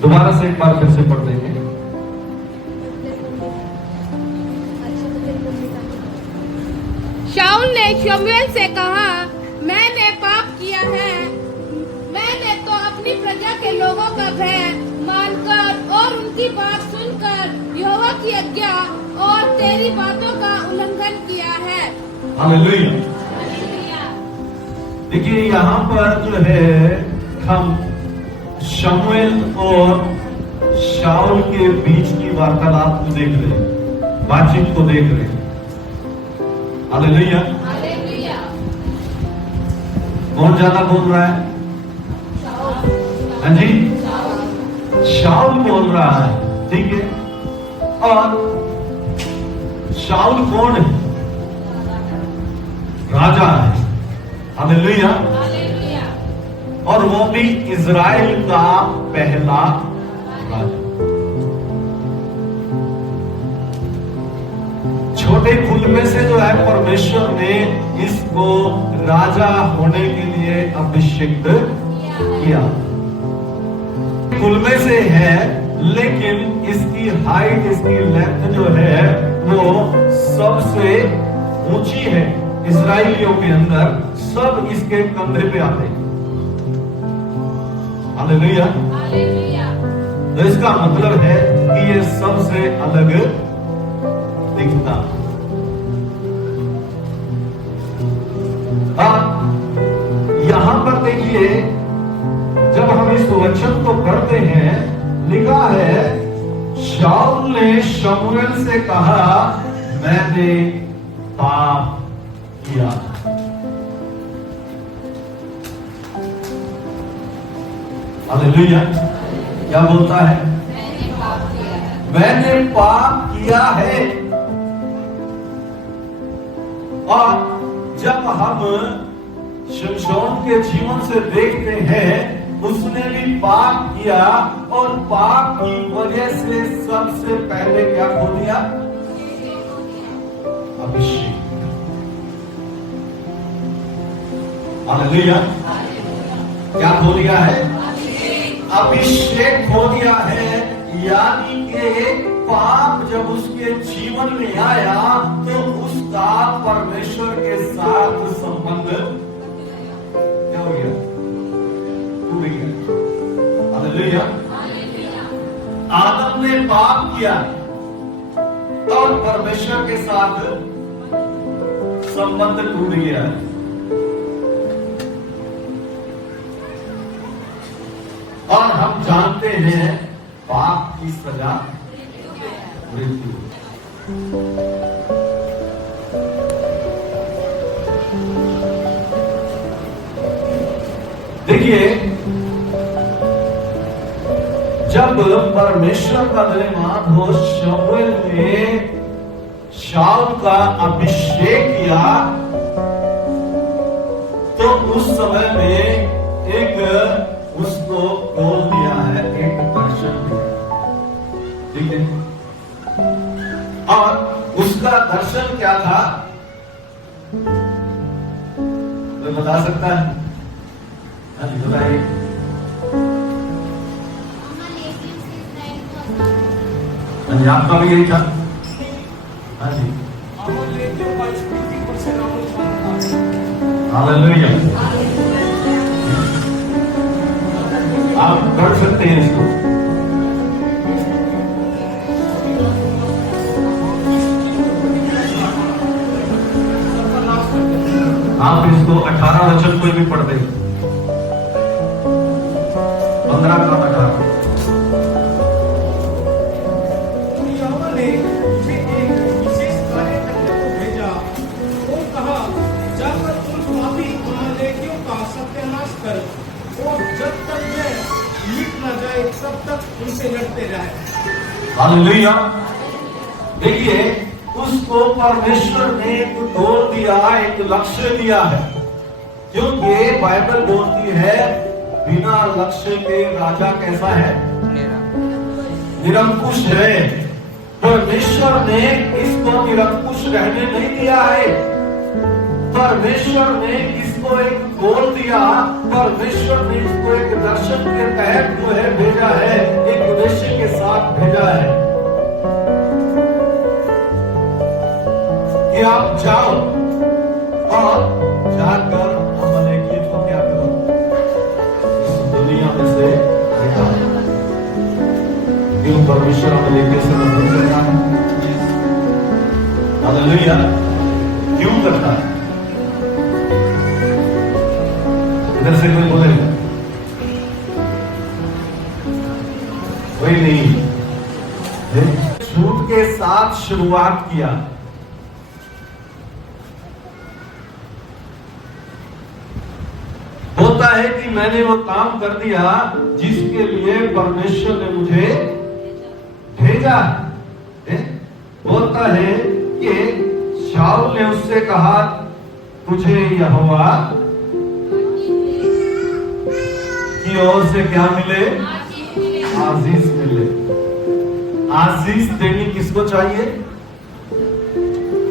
दोबारा से एक बार फिर से पढ़ देंगे। शाऊल ने शमूएल से कहा, मैंने पाप किया है। मैंने तो अपनी प्रजा के लोगों का भय मानकर और उनकी बात सुनकर यहोवा की आज्ञा और तेरी बातों का उल्लंघन किया है। हालेलुया। देखिए यहाँ पर जो है हम शमूएल और शाऊल के बीच की वार्तालाप को देख रहे हैं, बातचीत को देख रहे हैं। हालेलुया। कौन ज्यादा बोल रहा है? हाँ जी, शाऊल बोल रहा है, ठीक है। और शाऊल कौन है? राजा है। हालेलुया। और वो भी इज़राइल का पहला राजा। छोटे कुल में से जो है परमेश्वर ने इसको राजा होने के लिए अभिषेक किया। कुल में से है, लेकिन इसकी हाइट, इसकी लेंथ जो है वो सबसे ऊंची है। इस्राएलियों के अंदर सब इसके कंधे पे आते हैं। हालेलुया। तो इसका मतलब है कि ये सबसे अलग दिखता। यहां पर देखिए, जब हम इस वचन को पढ़ते हैं, लिखा है शाऊल ने शमूएल से कहा, मैंने पाप किया। हालेलुया। क्या बोलता है? मैंने पाप किया है। और जब हम शिमशोन के जीवन से देखते हैं, उसने भी पाप किया और पाप की वजह से सबसे पहले क्या खो दिया? अभिषेक। हालेलुया। क्या खो दिया है? अभिषेक खो दिया है। यानी कि पाप जब उसके जीवन में आया तो उसका परमेश्वर के साथ संबंध क्या हो गया? टूट गया। हालेलुया। आदम ने पाप किया और परमेश्वर के साथ संबंध टूट गया। और हम जानते हैं पाप की सजा मृत्यु। देखिए, जब परमेश्वर का धन्यवाद हो, शमूएल ने शाऊल का अभिषेक किया, तो उस समय में एक उसको बोल दिया है, एक दर्शन दिया, ठीक है। और उसका दर्शन क्या था? कोई बता सकता है? हाँ जी, बताइए। हाँ जी, आपका भी यही था? हाँ जी। हालेलुया। आप पढ़ सकते हैं इसको। आप इसको 18 वचन कोई भी पढ़ दे। 15 का 18। यहोवा ने मुझे एक विशेष कार्य करने को भेजा और कहा, जाकर उन पापी अमालेकियों का सत्यानाश कर, और जब तक वे मिट न जाए तब तक उनसे लड़ते रहे। हालेलुया। देखिए, उसको परमेश्वर ने एक गोल दिया, एक लक्ष्य दिया है, क्योंकि बाइबल बोलती है बिना लक्ष्य के राजा कैसा है? निरंकुश है। परमेश्वर ने इसको निरंकुश रहने नहीं दिया है। परमेश्वर ने इसको एक गोल दिया, परमेश्वर ने इसको एक दर्शन के तहत जो है भेजा है, आप जाओ और जाकर अमलेकियों को क्या करो, इस दुनिया में से निकालो। क्यों परमेश्वर अमलेकियों से नफरत करता है? हालेलुया। क्यों करता है? इधर से कोई बोले कोई नहीं। झूठ के साथ शुरुआत किया, होता है कि मैंने वो काम कर दिया जिसके लिए परमेश्वर ने मुझे भेजा है। होता है कि शाऊल ने उससे कहा तुझे यहोवा की ओर से क्या मिले? आजीज मिले। आजीज देनी किसको चाहिए?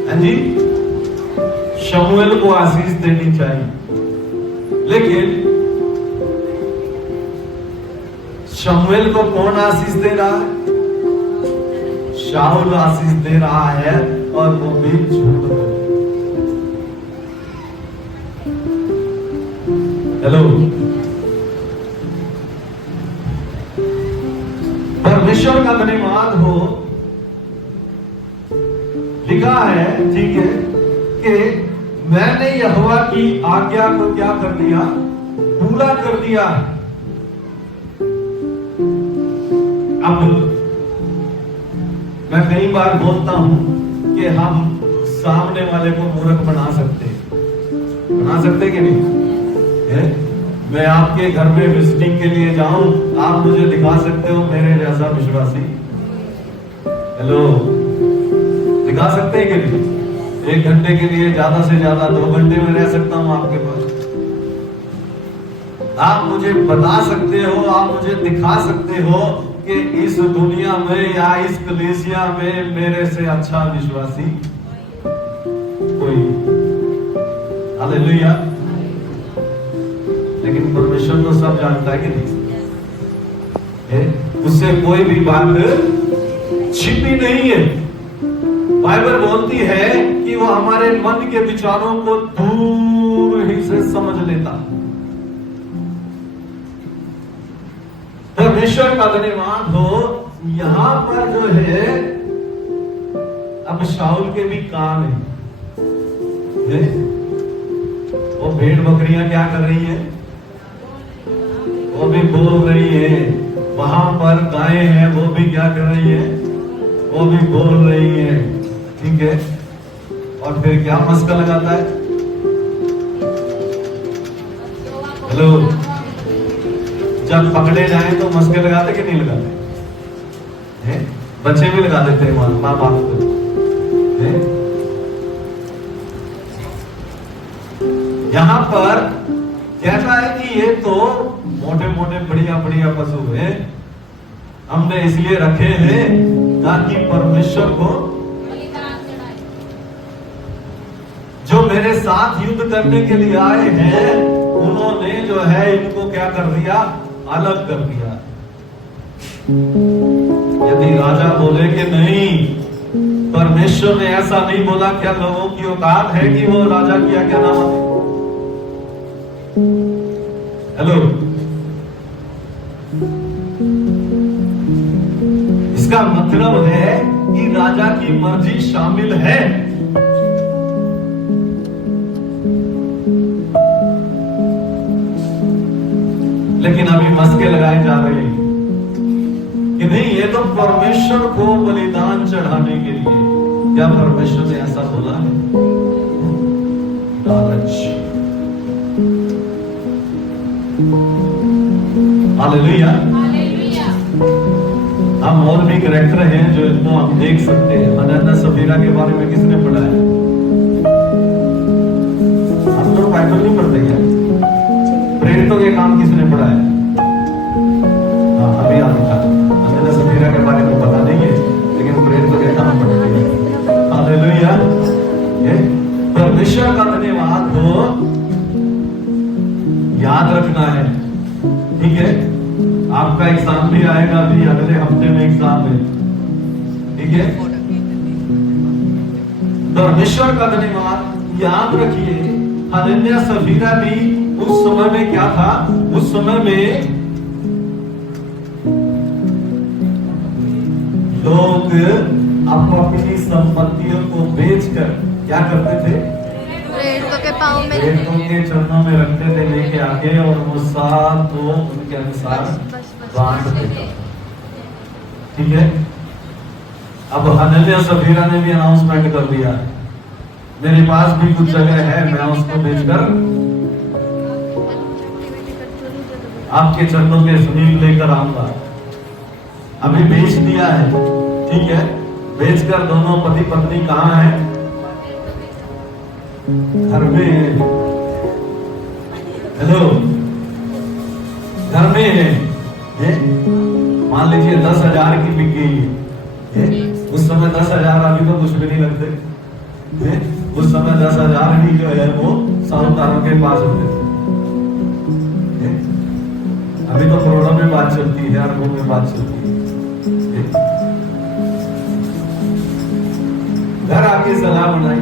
हाँ जी, शमूएल को आजीज देनी चाहिए, लेकिन शमूएल को कौन आशीष दे रहा है? शाऊल आशीष दे रहा है, और वो भी झूठ बोल। हेलो, परमेश्वर का धन्यवाद हो। लिखा है, ठीक है, कि मैंने यहोवा की आज्ञा को क्या कर दिया? पूरा कर दिया। अब मैं कई बार बोलता हूं कि हम सामने वाले को मूर्ख बना सकते कि नहीं है? मैं आपके घर में विजिटिंग के लिए जाऊं, आप मुझे दिखा सकते हो मेरे जैसा विश्वासी? हेलो, दिखा सकते हैं कि नहीं? 1 घंटे के लिए, ज्यादा से ज्यादा 2 घंटे में रह सकता हूं आपके पास। आप मुझे बता सकते हो, आप मुझे दिखा सकते हो कि इस दुनिया में या इस कलीसिया में मेरे से अच्छा विश्वासी कोई? हालेलुया। लेकिन परमेश्वर तो सब जानता है कि नहीं, उससे कोई भी बात छिपी नहीं है। बाइबल बोलती है कि वो हमारे मन के विचारों को दूर ही से समझ लेता। परमेश्वर का धन्यवाद हो। यहां पर जो है, अब शाऊल के भी कान है। वो भेड़ बकरियां क्या कर रही है? वो भी बोल रही है। वहां पर गायें हैं, वो भी क्या कर रही है? वो भी बोल रही है। ठीक है, और फिर क्या मस्का लगाता है? हेलो, जब पकड़े जाए तो मस्के लगाते कि नहीं लगाते? बच्चे भी लगा देते हैं माँ बाप को। यहां पर कहता है कि ये तो मोटे मोटे बढ़िया बढ़िया पशु हैं, हमने इसलिए रखे हैं ताकि परमेश्वर को, जो मेरे साथ युद्ध करने के लिए आए हैं, उन्होंने जो है इनको क्या कर दिया? अलग कर दिया। यदि राजा बोले कि नहीं, परमेश्वर ने ऐसा नहीं बोला, क्या लोगों की औकात है कि वो राजा की आज्ञा ना माने? हेलो, इसका मतलब है कि राजा की मर्जी शामिल है। लेकिन अभी मस्के लगाए जा रहे हैं कि नहीं, ये तो परमेश्वर को बलिदान चढ़ाने के लिए। क्या परमेश्वर ने ऐसा बोला है? लालच। हालेलुया। हम और भी कैरेक्टर हैं जो इनको हम देख सकते हैं। हनन्ना सफीरा के बारे में किसने पढ़ा है? आप लोग बाइबल नहीं पढ़ते क्या? प्रेरितों के काम किसने पढ़ा है? हाँ, अभी आप लिखा। हनन्ना सफीरा के बारे में पता नहीं है, लेकिन प्रेरितों के काम पढ़ते हैं। हालेलुया। परमेश्वर का धन्यवाद हो। याद रखना है, ठीक है? आपका एग्जाम भी आएगा, अभी अगले हफ्ते में एग्जाम है, ठीक है? परमेश्वर का धन्यवाद। याद रखिए हनन्याह सफीरा भी उस समय में क्या था, उस समय में लोग अपनी संपत्तियों को बेचकर क्या करते थे, प्रेरितों के पाँव में प्रेरितों के चरणों में रखते थे लेके आके, और वो साथ वो उनके अनुसार बांट देता। ठीक है, अब हनन्याह सफीरा ने भी अनाउंसमेंट कर दिया, मेरे पास भी कुछ जगह है, मैं उसको बेचकर आपके चरणों के जमीन लेकर आऊंगा। अभी बेच दिया है, ठीक है, बेचकर दोनों पति पत्नी कहाँ है, घर में है। हेलो, घर में है। मान लीजिए 10,000 की बिक गई है। उस समय 10,000 अभी तो कुछ भी नहीं लगते। उस समय 10,000 ही जो है वो साहूकारों के पास होते थे। अभी तो करोड़ों में बात चलती है, अरबों में बात चलती है। घर आके सलाह बनाई,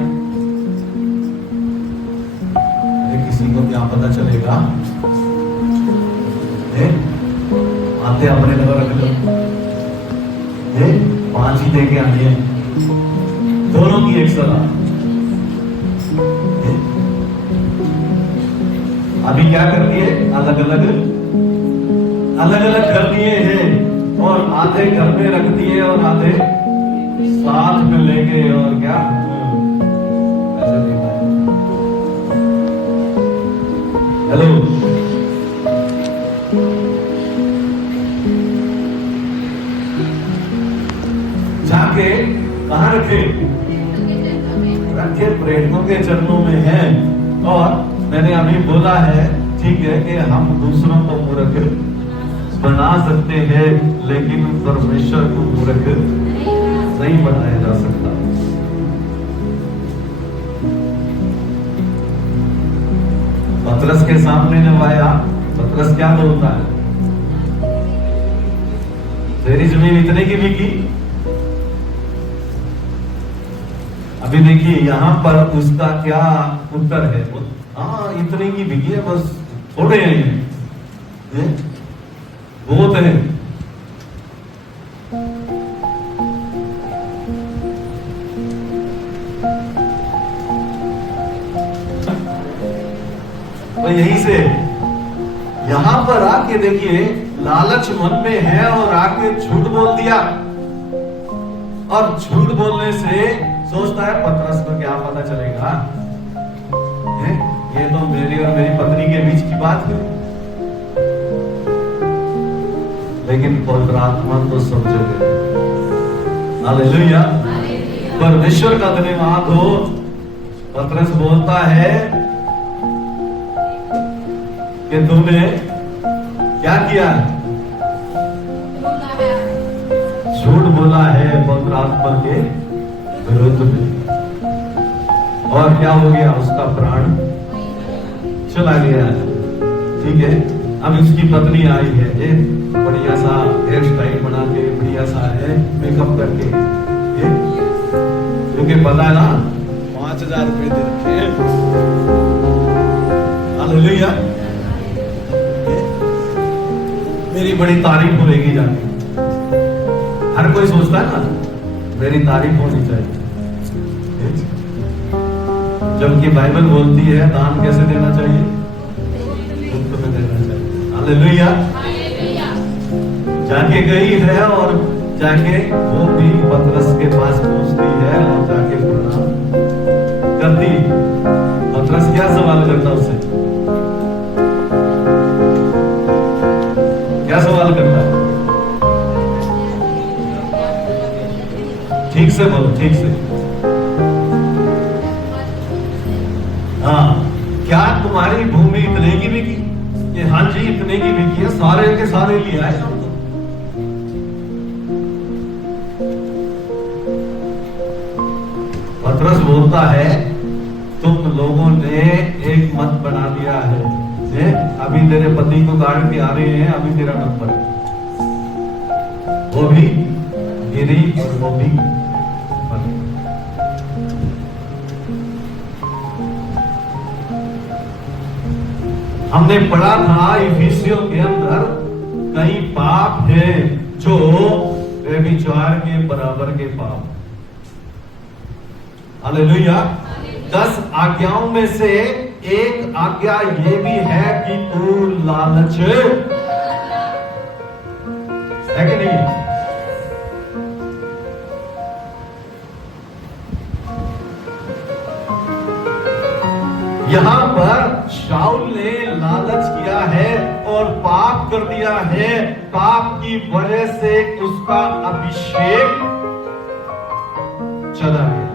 किसी को क्या पता चलेगा, आते अपने नगर रख लो, 5 ही दे के आने, दोनों की एक सलाह। अभी क्या कर दिए, अलग अलग कर दिए हैं, और आधे घर में रख दिए और आधे साथ में ले गए, और क्या ऐसे देखा है। हेलो, जाके कहाँ रखे, प्रेरितों के चरणों में है। और मैंने अभी बोला है, ठीक है, कि हम दूसरों को मूर्ख बना सकते हैं, लेकिन परमेश्वर को मूर्ख नहीं बनाया जा सकता। पतरस के सामने जब आया, पतरस क्या बोलता है, तेरी जमीन इतने की बिकी। अभी देखिए यहां पर उसका क्या उत्तर है, हाँ इतने की बिकी है, बस थोड़े हैं, बहुत है। तो यहीं से यहां पर आके देखिए, लालच मन में है और आके झूठ बोल दिया, और झूठ बोलने से सोचता है पतरस को क्या पता चलेगा, ये तो मेरी और मेरी पत्नी के बीच की बात है। लेकिन पवित्र आत्मा तो सब जगह। हालेलुया, परमेश्वर का धन्यवाद हो। पतरस बोलता है कि तूने क्या किया, झूठ बोला है पवित्र आत्मा के विरुद्ध में, और क्या हो गया, उसका प्राण चला गया। ठीक है, अब उसकी पत्नी आई है, बढ़िया सा हेयर स्टाइल बना के, बढ़िया सा है मेकअप करके, क्योंकि पता है ना 5,000 रुपए दे रखे। हालेलुया, मेरी बड़ी तारीफ होगी जाके। हर कोई सोचता है ना मेरी तारीफ होनी चाहिए, जबकि बाइबल बोलती है दान कैसे देना चाहिए, मुफ्त में देना चाहिए। हालेलुया, जाके गई है, और जाके वो भी पतरस के पास पहुंचती है, और जाके प्रणाम करती। पतरस क्या सवाल करता उससे, क्या सवाल करता है, ठीक से बोलो, ठीक से। हाँ, क्या तुम्हारी भूमि इतने की बिकी? कि हाँ जी इतने की बिकी है, सारे के सारे लिए आए हम तो। पतरस बोलता है तुम लोगों ने एक मत बना दिया है, अभी तेरे पति को गाड़ के आ रहे हैं, अभी तेरा नंबर है, वो भी गिरी और वो भी। हमने पढ़ा था इफिसियों के अंदर कई पाप है जो व्यभिचार के बराबर के पाप। हालेलुया। 10 आज्ञाओं में से एक आज्ञा ये भी है कि तू लालच है कि नहीं? यहां पर शाऊल ने लालच किया है और पाप कर दिया है। पाप की वजह से उसका अभिषेक चला गया।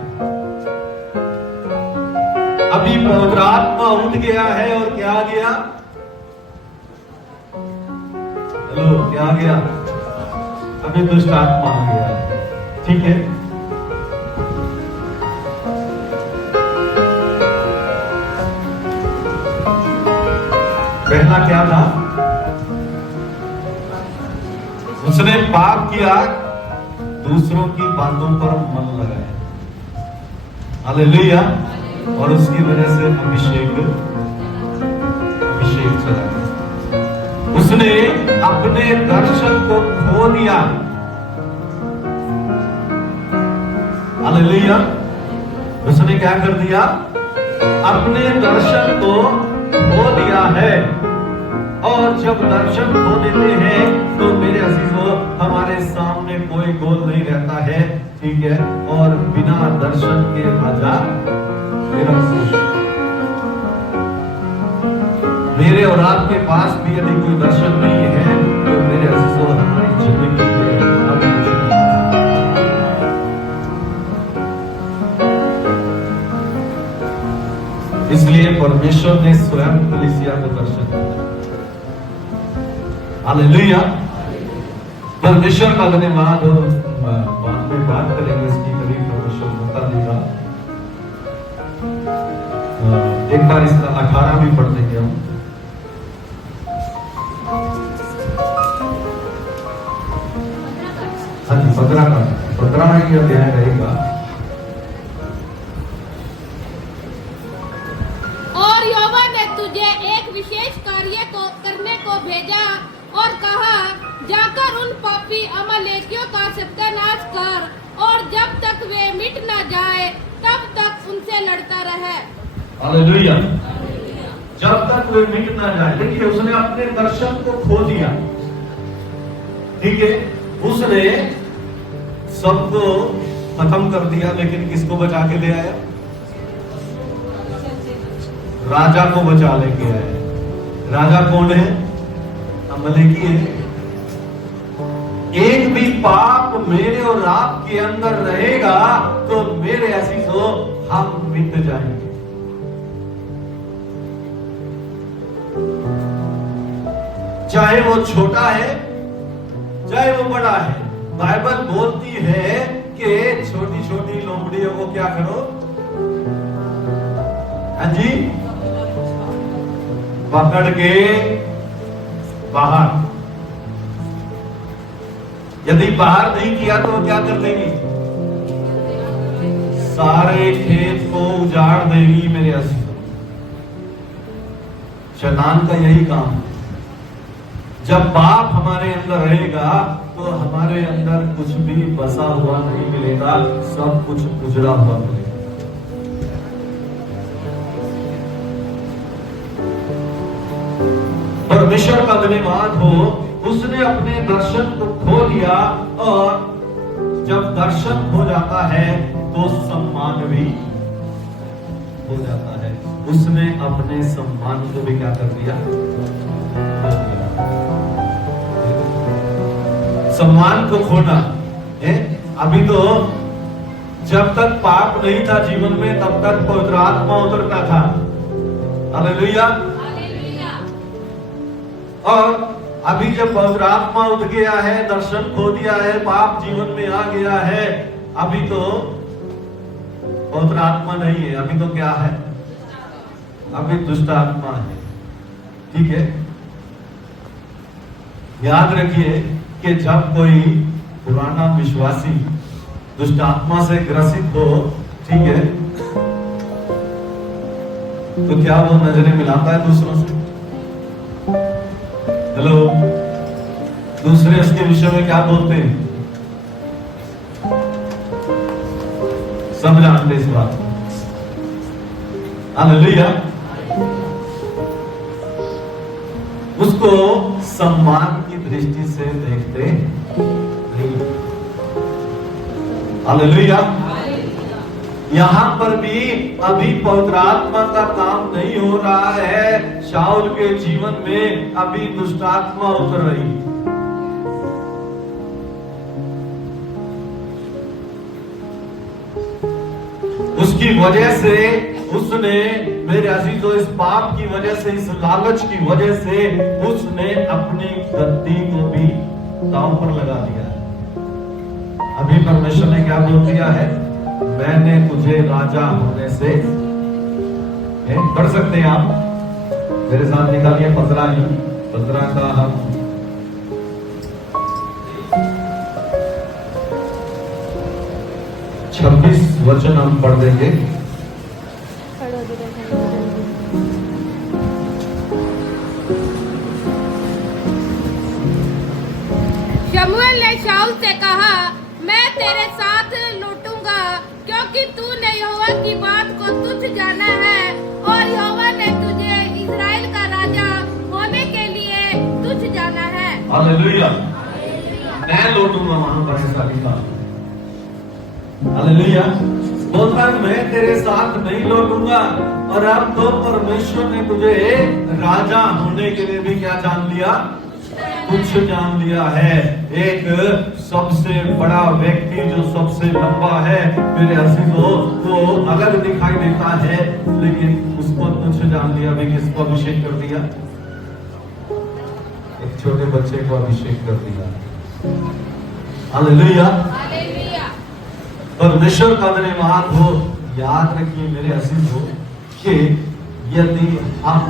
अभी पवित्र आत्मा उठ गया है और क्या आ गया? हेलो, क्या आ गया? अभी दुष्ट आत्मा आ गया। ठीक है, पहला क्या था? उसने पाप किया, दूसरों की बातों पर मन लगाया। हालेलुया। और उसकी वजह से अभिषेक चला गया। उसने अपने दर्शन को खो दिया। हालेलुया। उसने क्या कर दिया? अपने दर्शन को खो दिया है। और जब दर्शन खो देते हैं तो मेरे अजीजों, हमारे सामने कोई गोल नहीं रहता है। ठीक है, और बिना दर्शन के राजा निरंकुश। मेरे और आपके पास भी यदि कोई दर्शन नहीं है तो मेरे अजीजों, हमारी जिंदगी में अब कुछ नहीं। इसलिए परमेश्वर ने स्वयं कलीसिया को दर्शन दिया। हालेलुया। परमेश्वर का धन्यवाद हो। बाद में बात करेंगे इसकी, करीब परमेश्वर मौका देगा। एक बार इसका 18 भी पढ़ देंगे हम। हाँ जी, 15 ही अध्याय रहेगा। और यहोवा ने तुझे एक विशेष कार्य को करने को भेजा और कहा, जाकर उन पापी अमालेकियों का सत्यानाश कर और जब तक वे मिट न जाए तब तक उनसे लड़ता रहे। हालेलुया। जब तक वे मिट ना जाए। देखिए, उसने अपने दर्शन को खो दिया। ठीक है, उसने सबको खत्म कर दिया, लेकिन किसको बचा के ले आया? राजा को बचा लेके आया। राजा कौन है? अमालेकी है। एक भी पाप मेरे और आपके अंदर रहेगा तो मेरे अजीजों, हम मिट जाएंगे। चाहे वो छोटा है, चाहे वो बड़ा है। बाइबल बोलती है कि छोटी छोटी लोमड़ियों को क्या करो? हाँ जी, पकड़ के बाहर। यदि बाहर नहीं किया तो क्या कर देगी? सारे खेत को उजाड़ देगी मेरे अजीजों। शैतान का यही काम है। जब पाप हमारे अंदर रहेगा तो हमारे अंदर कुछ भी बसा हुआ नहीं मिलेगा, सब कुछ उजड़ा हुआ मिलेगा। परमेश्वर का धन्यवाद हो, उसने अपने दर्शन को खो दिया। और जब दर्शन हो जाता है तो सम्मान भी हो जाता है। उसने अपने सम्मान को भी क्या कर दिया? सम्मान को खोना है। अभी तो जब तक पाप नहीं था जीवन में तब तक पवित्र आत्मा उतरता था। हालेलुया। और अभी जब पवित्र आत्मा उठ गया है, दर्शन खो दिया है, पाप जीवन में आ गया है, अभी तो पवित्र आत्मा नहीं है। अभी तो क्या है? अभी दुष्ट आत्मा है। ठीक है, याद रखिए कि जब कोई पुराना विश्वासी दुष्ट आत्मा से ग्रसित हो, ठीक है, तो क्या वो नजरें मिलाता है दूसरों से? हेलो, दूसरे उसके विषय में क्या बोलते हैं? सब जानते इस बात। हालेलुया। उसको सम्मान की दृष्टि से देखते नहीं। हालेलुया। यहां पर भी अभी पवित्र आत्मा का काम नहीं हो रहा है। शाऊल के जीवन में अभी दुष्ट आत्मा उतर रही। उसकी वजह से उसने, मेरे अजीजों, इस पाप की वजह से, इस लालच की वजह से उसने अपनी गद्दी को भी दांव पर लगा दिया। अभी परमेश्वर ने क्या बोल दिया है? मैंने तुझे राजा होने से, पढ़ सकते हैं आप, मेरे साथ निकालिए 15 का हम 26 वचन हम पढ़ देंगे। शमूएल ने शाऊल से कहा, मैं तेरे साथ लूटूंगा, क्योंकि तूने यहोवा की बात को तुच्छ जाना है और यहोवा ने तुझे इस्राएल का राजा होने के लिए तुच्छ जाना है। हालेलुया। मैं लौटूंगा, वहां पर ऐसा लिखा। हालेलुया। बोलता है मैं तेरे साथ नहीं लौटूंगा। और अब तो परमेश्वर ने तुझे राजा होने के लिए भी क्या जान लिया? कुछ जान लिया है। एक सबसे बड़ा व्यक्ति जो सबसे लंबा है, मेरे अजीजों, वो अलग दिखाई देता है, लेकिन उसको कुछ जान लिया भी। किसको अभिषेक कर दिया? एक छोटे बच्चे को अभिषेक कर दिया। हालेलुया। परमेश्वर का धन्यवाद हो। याद रखिए मेरे अजीजों कि यदि हम,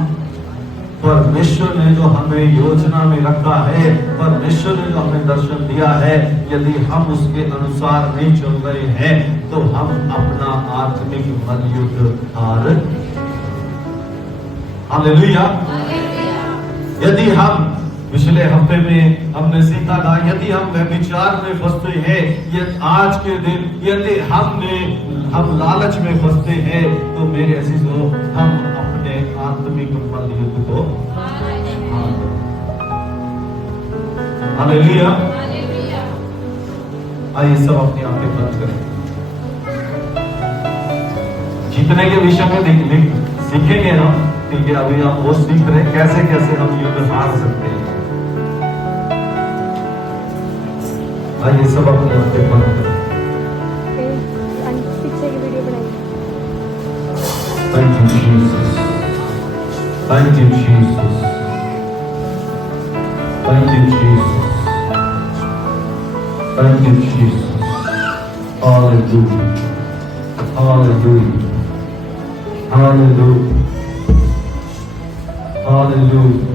परमेश्वर ने जो हमें योजना में रखा है, परमेश्वर ने जो हमें दर्शन दिया है, यदि हम उसके अनुसार नहीं चल रहे हैं तो हम अपना आत्मिक मलयुद्ध हार। हालेलुया। यदि हम, पिछले हफ्ते में हमने सीखा था, यदि हम व्यभिचार में फंसते हैं, यदि आज के दिन यदि हम लालच में फंसते हैं, तो मेरे अजीजों, हम अपने आत्मिक मलयुद्ध को हालेलुया। आइए सब अपनी आंखें बंद करें। जीतने के विषय में सीखेंगे हम, क्योंकि अभी हम वो सीख रहे हैं कैसे कैसे हम युद्ध हार सकते हैं। आइए सब अपनी आंखें बंद करें। पीछे की वीडियो बनाइए। Thank you, Jesus. Thank you, Jesus. Thank you, Jesus. Thank you, Jesus. Hallelujah. Hallelujah. Hallelujah. Hallelujah.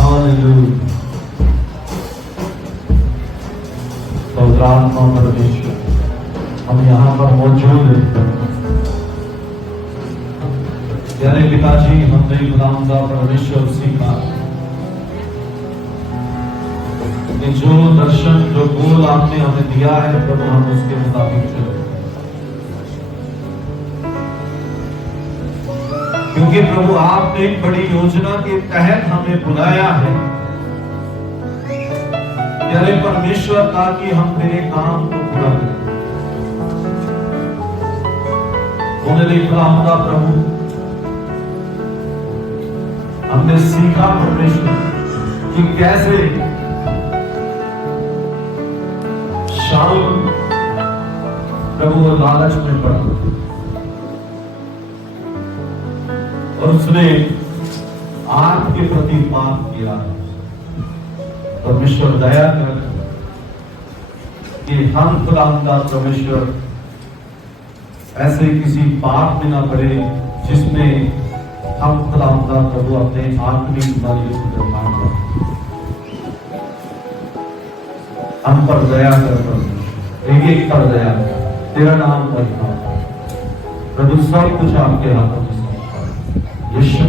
Hallelujah. पवित्र आत्मा परमेश्वर, हम यहाँ पर मौजूद हैं। प्यारे पिताजी, हमने खुदावंद परमेश्वर सीखा कि जो दर्शन, जो गोल आपने हमें दिया है प्रभु, हम उसके मुताबिक चले, क्योंकि प्रभु आपने एक बड़ी योजना के तहत हमें बुलाया है प्यारे परमेश्वर, ताकि हम तेरे काम को पूरा करें। खुदावंद प्रभु, हमने सीखा परमेश्वर कि कैसे शाऊल प्रभु लालच में पड़ा और उसने आपके प्रति पाप किया। परमेश्वर दया कर कि हम खुदावंद परमेश्वर ऐसे किसी पाप में ना पड़े जिसमें हम खुदावंद प्रभु अपने आत्मिक मलयुद्ध निर्माण करें। हम पर दया कर परमेश्वर, एक पर दया कर। तेरा नाम बदनाम प्रभु, सब कुछ आपके हाथों में सौंपा है। यीशु